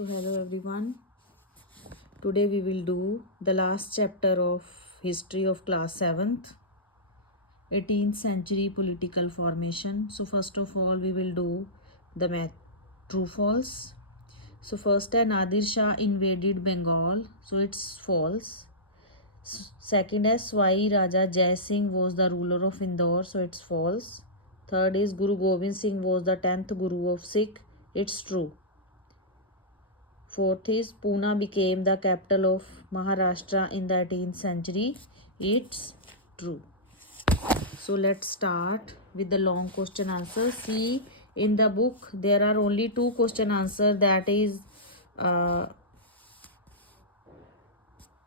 So hello everyone. Today we will do the last chapter of history of class 7th, 18th century political formation. So first of all we will do the math true false. So first है Nadir Shah invaded Bengal. So it's false. Second है Swai Raja Jai Singh was the ruler of Indore. So it's false. Third is Guru Gobind Singh was the 10th Guru of Sikh. It's true. Fourth is Pune became the capital of Maharashtra in the 18th century. It's true. So let's start with the long question answer. See, in the book there are only two question answer, that is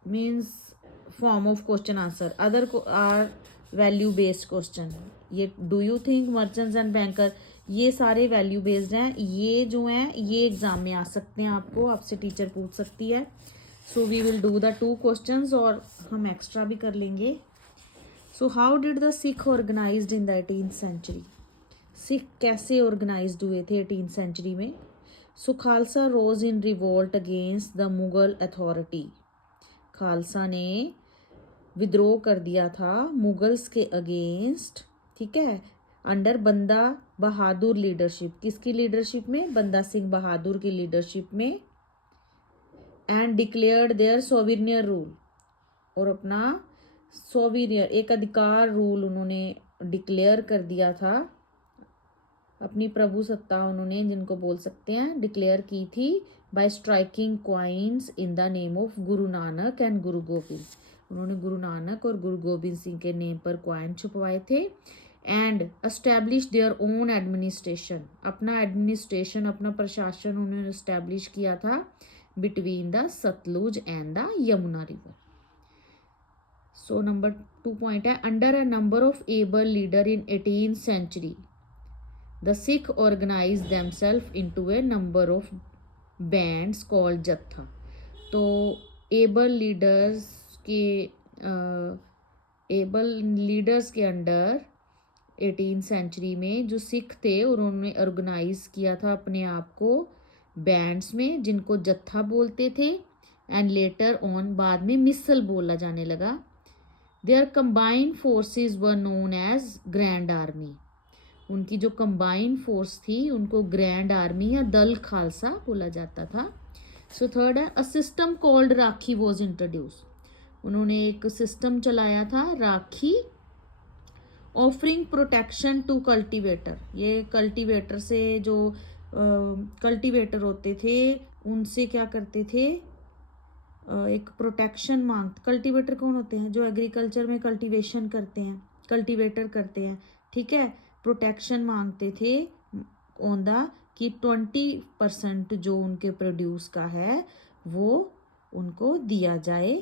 means form of question answer. Other are value based question. ये do you think merchants and banker, ये सारे value based हैं. ये जो हैं ये exam में आ सकते हैं, आपसे टीचर पूछ सकती है. So we will do the two questions और हम एक्स्ट्रा भी कर लेंगे. So how did the Sikh organized in the 18th century. Sikh कैसे ऑर्गेनाइज्ड हुए थे 18th सेंचुरी में. So Khalsa rose in revolt against the Mughal authority. Khalsa ने विद्रोह कर दिया था मुगल्स के अगेंस्ट, ठीक है, अंडर बंदा बहादुर लीडरशिप. किसकी लीडरशिप में? बंदा सिंह बहादुर की लीडरशिप में. एंड डिक्लेयर्ड देयर सोविनियर रूल, और अपना सोविनियर एक अधिकार रूल उन्होंने डिक्लेयर कर दिया था. अपनी प्रभु सत्ता उन्होंने, जिनको बोल सकते हैं, डिक्लेयर की थी bye striking coins in the name of Guru Nanak and Guru Gobind. उन्होंने गुरु नानक और गुरु गोबिंद सिंह के नेम पर क्वाइन छुपवाए थे. And establish their own administration, अपना एडमिनिस्ट्रेशन, अपना प्रशासन उन्होंने एस्टैब्लिश किया था between the Sutlej and the Yamuna river. So number 2 point है, under a number of able leader in 18th century the Sikh organize themselves into a number of bands called jatha. तो able leaders के under 18th century में जो सिख थे उन्होंने organise किया था अपने आप को बैंड्स में, जिनको जत्था बोलते थे. एंड लेटर ऑन, बाद में मिसल बोला जाने लगा. Their combined forces were known as grand army. उनकी जो कंबाइंड फोर्स थी उनको ग्रैंड आर्मी या दल खालसा बोला जाता था. सो थर्ड है, a system called rakhi was introduce. उन्होंने एक सिस्टम चलाया था राखी. ऑफरिंग प्रोटेक्शन टू कल्टीवेटर, ये कल्टीवेटर से जो कल्टीवेटर होते थे उनसे क्या करते थे, एक प्रोटेक्शन मांगते. कल्टीवेटर कौन होते हैं? जो एग्रीकल्चर में कल्टीवेशन करते हैं, कल्टीवेटर करते हैं, ठीक है. प्रोटेक्शन मांगते थे ऑन द कि 20% जो उनके प्रोड्यूस का है वो उनको दिया जाए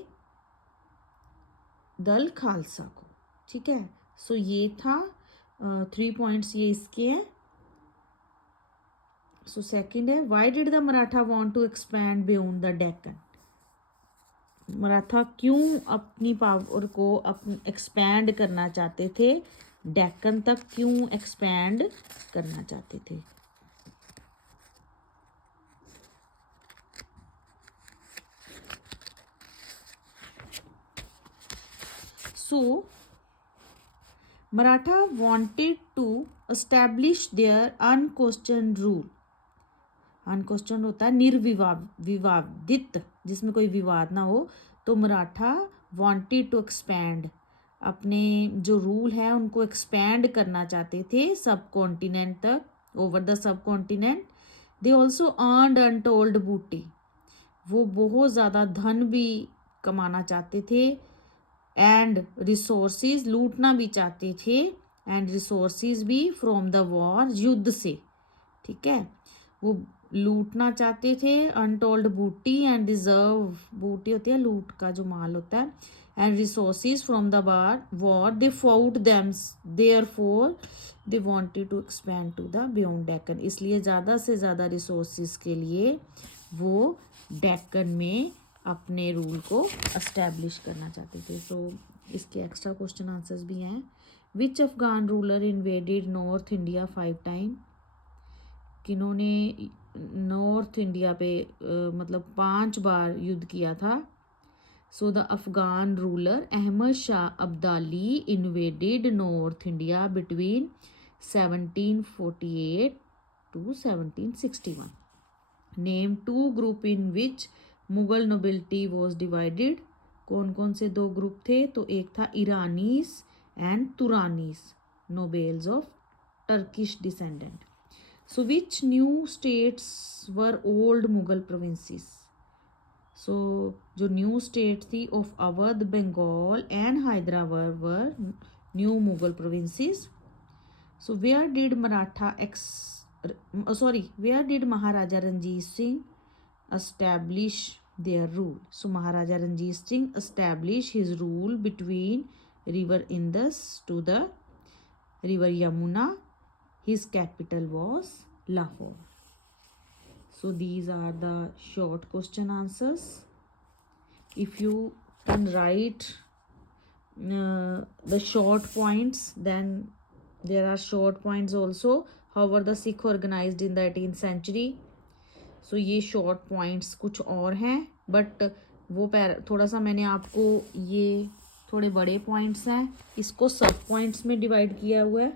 दल खालसा को, ठीक है. सो ये था 3 पॉइंट्स ये इसके हैं. सो सेकंड है, why did the Maratha want to expand beyond the Deccan. Maratha क्यों अपनी पावर को एक्सपैंड करना चाहते थे, डेक्कन तक क्यों एक्सपैंड करना चाहते थे. So Maratha wanted to establish their unquestion rule. Unquestion होता है निर्विवादित, जिसमें कोई विवाद ना हो. तो मराठा वांटेड टू एक्सपैंड, अपने जो रूल है उनको एक्सपैंड करना चाहते थे सब कॉन्टिनेंट तक, over the sub continent. They also earned untold बूटी, वो बहुत ज़्यादा धन भी कमाना चाहते थे. एंड रिसोर्सेज, लूटना भी चाहते थे. एंड रिसोर्सेज भी फ्रॉम द वॉर, युद्ध से, ठीक है, वो लूटना चाहते थे. अनटोल्ड बूटी एंड रिजर्व, बूटी होती है लूट का जो माल होता है. And resources from the war they fought them, therefore they wanted to expand to the beyond Deccan. इसलिए ज़्यादा से ज़्यादा रिसोर्सेज के लिए वो डेक्कन में अपने रूल को एस्टैब्लिश करना चाहते थे. सो इसके एक्स्ट्रा क्वेश्चन आंसर्स भी हैं. Which Afghan ruler invaded north India 5 time. किन्होंने नॉर्थ इंडिया पे मतलब 5 बार युद्ध किया था. So the Afghan ruler Ahmad Shah Abdali invaded North India between 1748 to 1761. Name two group in which Mughal nobility was divided. कौन कौन से दो ग्रुप थे? तो एक था ईरानीस and तुरानीस, nobles of Turkish descendant. So which new states were old Mughal provinces? So जो new state थी of Awadh, Bengal and Hyderabad were new Mughal provinces. So where did Maharaja Ranjit Singh establish their rule? So Maharaja Ranjit Singh established his rule between river Indus to the river Yamuna. His capital was Lahore. So these are the short question answers. If you can write the short points, then there are short points also. How were the Sikh organized in the 18th century? So ये short points कुछ और हैं, but वो थोड़ा सा मैंने आपको ये थोड़े बड़े points हैं, इसको सब points में divide किया हुआ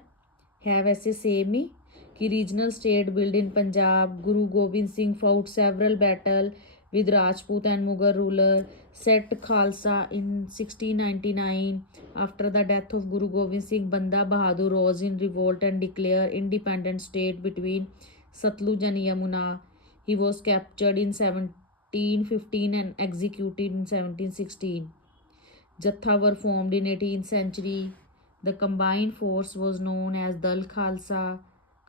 है वैसे सेम ही कि regional state build in Punjab. Guru Gobind Singh fought several battle with Rajput and Mughal ruler, set Khalsa in 1699. After the death of Guru Gobind Singh, Banda Bahadur rose in revolt and declared independent state between Satluj and Yamuna. He was captured in 1715 and executed in 1716. Jatha were formed in 18th century. The combined force was known as Dal Khalsa.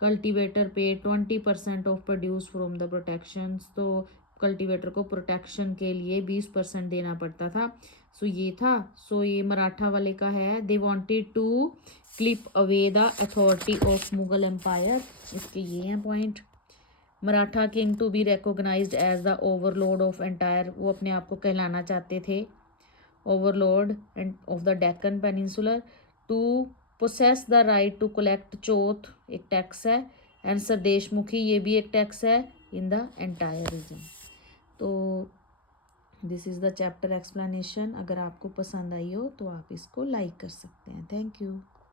Cultivator paid 20% of produce from the protections. तो cultivator को protection के लिए 20% देना पड़ता था. सो ये था. सो ये मराठा वाले का है. They wanted to clip away the authority of Mughal empire. इसके ये हैं point. Maratha king to be recognized as the overlord of entire. वो अपने आप को कहलाना चाहते थे overlord and of the Deccan peninsular. To possess the right to collect chauth एक टैक्स है, एंड सरदेशमुखी ये भी एक टैक्स है इन द एंटायर रीजन. तो this is the chapter explanation. अगर आपको पसंद आई हो तो आप इसको लाइक कर सकते हैं. Thank you.